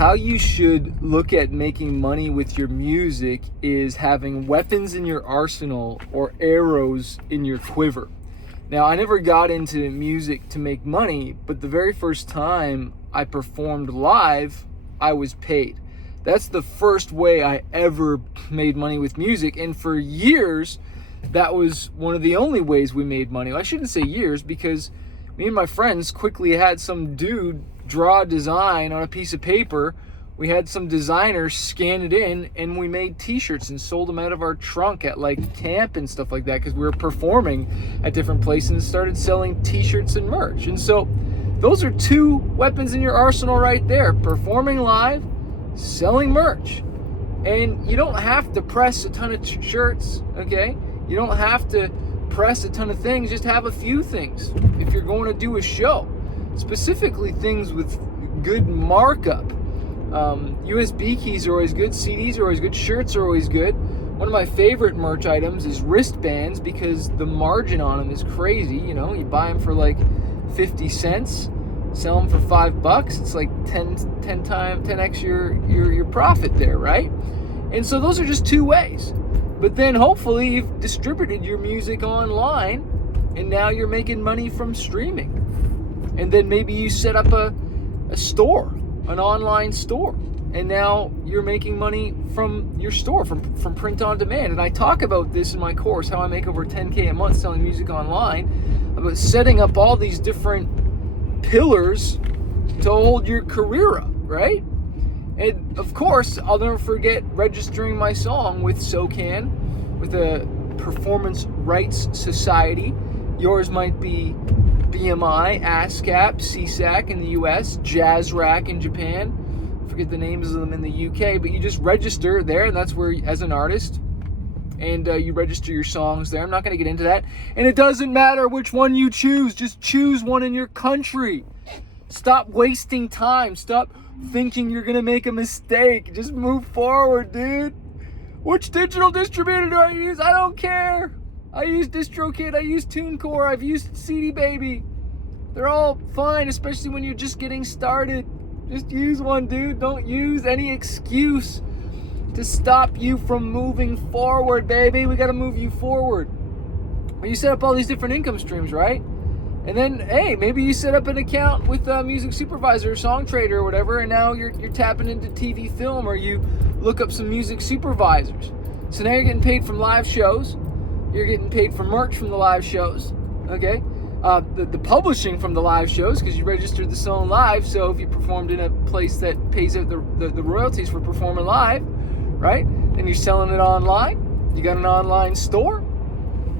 how you should look at making money with your music is having weapons in your arsenal or arrows in your quiver. Now, I never got into music to make money, but the very first time I performed live, I was paid. That's the first way I ever made money with music, and for years, that was one of the only ways we made money. I shouldn't say years, because me and my friends quickly had some dude draw a design on a piece of paper. We had some designer scan it in, and we made t-shirts and sold them out of our trunk at like camp and stuff like that, because we were performing at different places and started selling t-shirts and merch. And so those are two weapons in your arsenal right there: performing live, selling merch. And you don't have to press a ton of shirts, okay? You don't have to press a ton of things. Just have a few things if you're going to do a show, specifically things with good markup. USB keys are always good, CDs are always good, shirts are always good. One of my favorite merch items is wristbands, because the margin on them is crazy. You know, you buy them for like 50 cents, sell them for $5. It's like 10x your profit there, right? And so those are just two ways. But then hopefully you've distributed your music online, and now you're making money from streaming. And then maybe you set up a store, an online store, and now you're making money from your store, from print on demand. And I talk about this in my course, how I make over 10K a month selling music online, about setting up all these different pillars to hold your career up, right? And of course, I'll never forget registering my song with SOCAN, with a Performance Rights Society. Yours might be BMI, ASCAP, CSAC in the US, JazzRack in Japan. I forget the names of them in the UK, but you just register there, and that's where, as an artist, and you register your songs there. I'm not going to get into that. And it doesn't matter which one you choose. Just choose one in your country. Stop wasting time. Stop thinking you're going to make a mistake. Just move forward, dude. Which digital distributor do I use? I don't care. I use DistroKid, I use TuneCore, I've used CD Baby. They're all fine, especially when you're just getting started. Just use one, dude. Don't use any excuse to stop you from moving forward, baby. We gotta move you forward. You set up all these different income streams, right? And then, hey, maybe you set up an account with a Music Supervisor or Song Trader or whatever, and now you're tapping into TV film, or you look up some music supervisors. So now you're getting paid from live shows. You're getting paid for merch from the live shows, okay? The publishing from the live shows, because you registered the song live. So if you performed in a place that pays out the royalties for performing live, right? Then you're selling it online. You got an online store,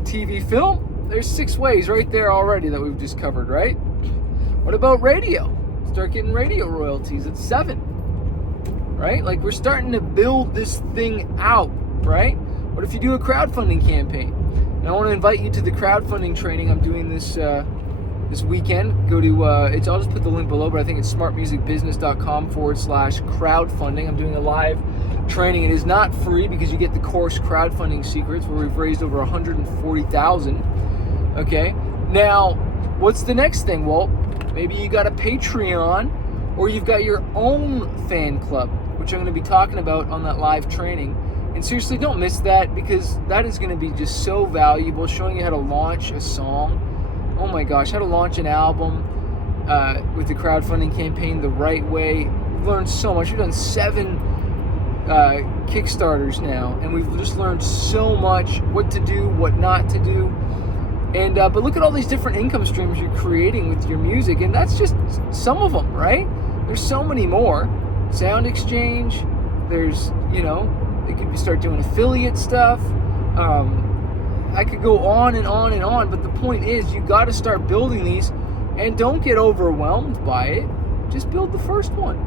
TV film. There's 6 ways right there already that we've just covered, right? What about radio? Start getting radio royalties at 7, right? Like, we're starting to build this thing out, right? What if you do a crowdfunding campaign? And I want to invite you to the crowdfunding training I'm doing this weekend. Go to, I'll just put the link below, but I think it's smartmusicbusiness.com/crowdfunding. I'm doing a live training. It is not free, because you get the course Crowdfunding Secrets, where we've raised over $140,000. Okay, now what's the next thing? Well, maybe you got a Patreon, or you've got your own fan club, which I'm going to be talking about on that live training. And seriously, don't miss that, because that is going to be just so valuable, showing you how to launch a song. Oh my gosh, how to launch an album with the crowdfunding campaign the right way. We've learned so much. We've done 7 Kickstarters now, and we've just learned so much, what to do, what not to do. And but look at all these different income streams you're creating with your music, and that's just some of them, right? There's so many more. Sound exchange. There's, you know, you could start doing affiliate stuff. I could go on and on and on, but the point is, you got to start building these, and don't get overwhelmed by it. Just build the first one.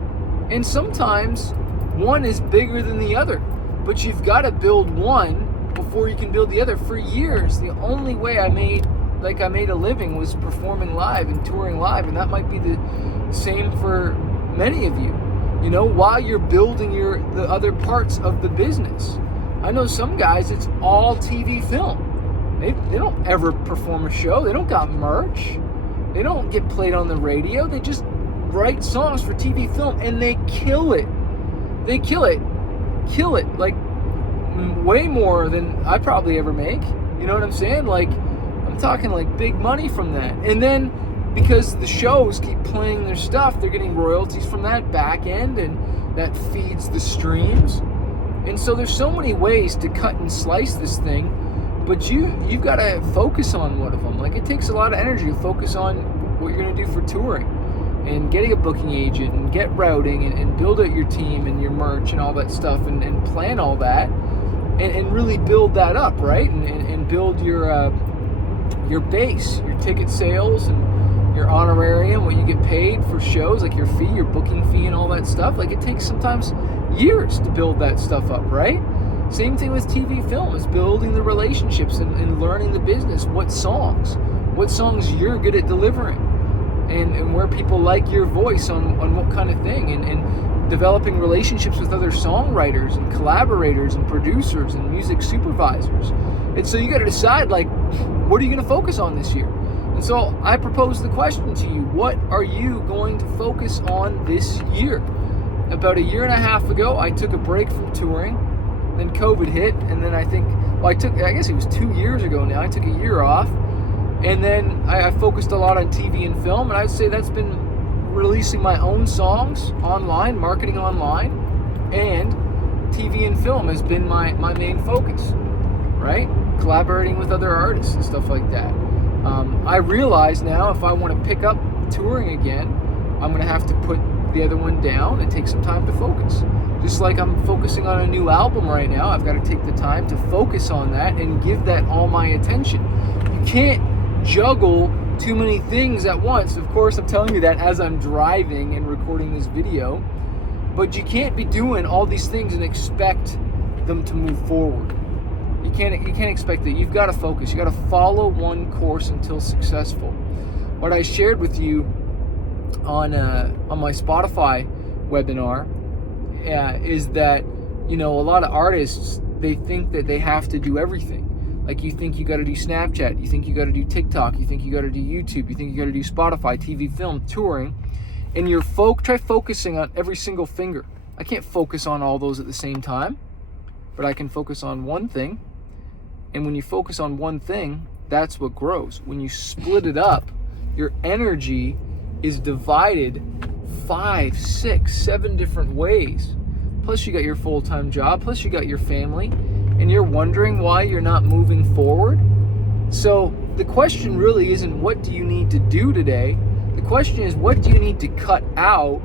And sometimes one is bigger than the other, but you've got to build one before you can build the other. For years, the only way I made a living was performing live and touring live, and that might be the same for many of you. You know, while you're building the other parts of the business. I know some guys, it's all TV film. They don't ever perform a show. They don't got merch. They don't get played on the radio. They just write songs for TV film, and they kill it. They kill it. Like, way more than I probably ever make. You know what I'm saying? Like, I'm talking like big money from that. And then, because the shows keep playing their stuff, they're getting royalties from that back end, and that feeds the streams. And so there's so many ways to cut and slice this thing, but you've got to focus on one of them. Like, it takes a lot of energy to focus on what you're going to do for touring and getting a booking agent and get routing and build out your team and your merch and all that stuff, and plan all that and really build that up, right? And build your base, your ticket sales and your honorarium, what you get paid for shows, like your fee, your booking fee and all that stuff. Like, it takes sometimes years to build that stuff up, right? Same thing with TV film, is building the relationships and learning the business. What songs you're good at delivering, and where people like your voice on what kind of thing, and developing relationships with other songwriters and collaborators and producers and music supervisors. And so you got to decide, like, what are you going to focus on this year? And so I propose the question to you: what are you going to focus on this year? About a year and a half ago, I took a break from touring. Then COVID hit, and then I guess it was 2 years ago now, I took a year off. And then I focused a lot on TV and film, and I'd say that's been releasing my own songs online, marketing online, and TV and film has been my main focus, right? Collaborating with other artists and stuff like that. I realize now, if I want to pick up touring again, I'm going to have to put the other one down and take some time to focus. Just like I'm focusing on a new album right now, I've got to take the time to focus on that and give that all my attention. You can't juggle too many things at once. Of course, I'm telling you that as I'm driving and recording this video, but you can't be doing all these things and expect them to move forward. You can't expect that. You've got to focus. You got to follow one course until successful. What I shared with you on my Spotify webinar is that, you know, a lot of artists, they think that they have to do everything. Like, you think you got to do Snapchat, you think you got to do TikTok, you think you got to do YouTube, you think you got to do Spotify, TV, film, touring, and try focusing on every single finger. I can't focus on all those at the same time, but I can focus on one thing. And when you focus on one thing, that's what grows. When you split it up, your energy is divided 5, 6, 7 different ways. Plus you got your full-time job, plus you got your family, and you're wondering why you're not moving forward. So the question really isn't what do you need to do today. The question is, what do you need to cut out,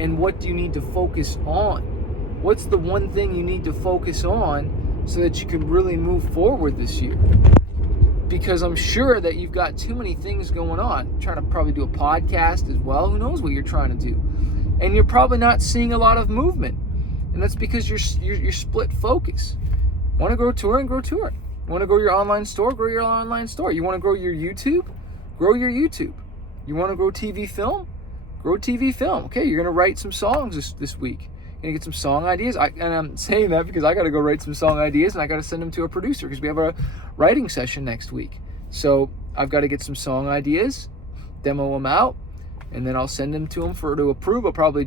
and what do you need to focus on? What's the one thing you need to focus on so that you can really move forward this year? Because I'm sure that you've got too many things going on. Trying to probably do a podcast as well. Who knows what you're trying to do? And you're probably not seeing a lot of movement. And that's because you're split focus. Want to grow touring? Grow touring. You want to grow your online store? Grow your online store. You want to grow your YouTube? Grow your YouTube. You want to grow TV film? Grow TV film. Okay, you're going to write some songs this week. You're going to get some song ideas. And I'm saying that because I got to go write some song ideas, and I got to send them to a producer because we have a writing session next week. So I've got to get some song ideas, demo them out, and then I'll send them to him to approve. I'll probably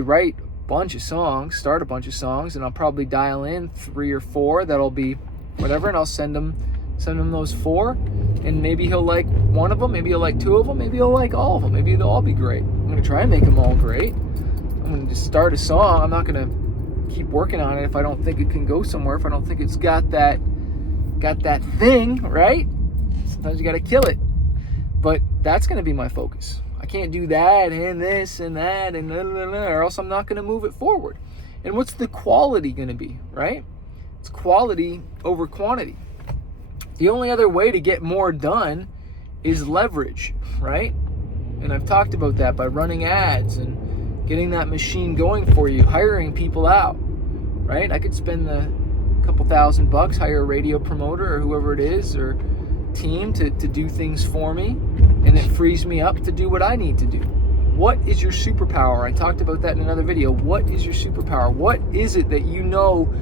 write a bunch of songs, start a bunch of songs, and I'll probably dial in 3 or 4 that'll be whatever, and I'll send him those 4, and maybe he'll like one of them, maybe he'll like 2 of them, maybe he'll like all of them, maybe they'll all be great. I'm going to try and make them all great. I'm going to just start a song. I'm not going to keep working on it if I don't think it can go somewhere, if I don't think it's got that thing, right? Sometimes you got to kill it. But that's going to be my focus. I can't do that and this and that and blah, blah, blah, or else I'm not going to move it forward. And what's the quality going to be, right? It's quality over quantity. The only other way to get more done is leverage, right? And I've talked about that by running ads and getting that machine going for you, hiring people out, right? I could spend the couple $1,000, hire a radio promoter or whoever it is or team to do things for me, and it frees me up to do what I need to do. What is your superpower? I talked about that in another video. What is your superpower? What is it that you know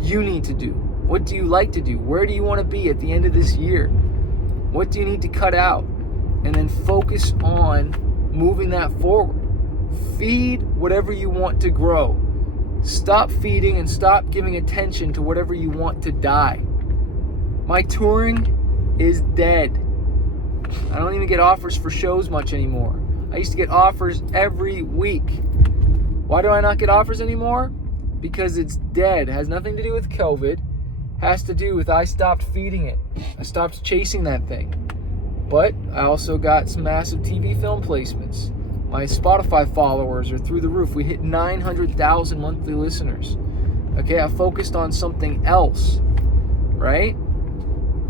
you need to do? What do you like to do? Where do you want to be at the end of this year? What do you need to cut out? And then focus on moving that forward. Feed whatever you want to grow. Stop feeding and stop giving attention to whatever you want to die. My touring is dead. I don't even get offers for shows much anymore. I used to get offers every week. Why do I not get offers anymore? Because it's dead. It has nothing to do with COVID. It has to do with I stopped feeding it. I stopped chasing that thing. But I also got some massive TV film placements. My Spotify followers are through the roof. We hit 900,000 monthly listeners. Okay, I focused on something else, right?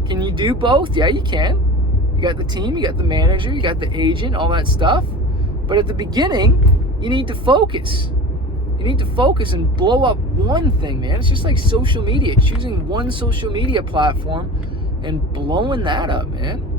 Can you do both? Yeah, you can. You got the team, you got the manager, you got the agent, all that stuff. But at the beginning, you need to focus. You need to focus and blow up one thing, man. It's just like social media. Choosing one social media platform and blowing that up, man.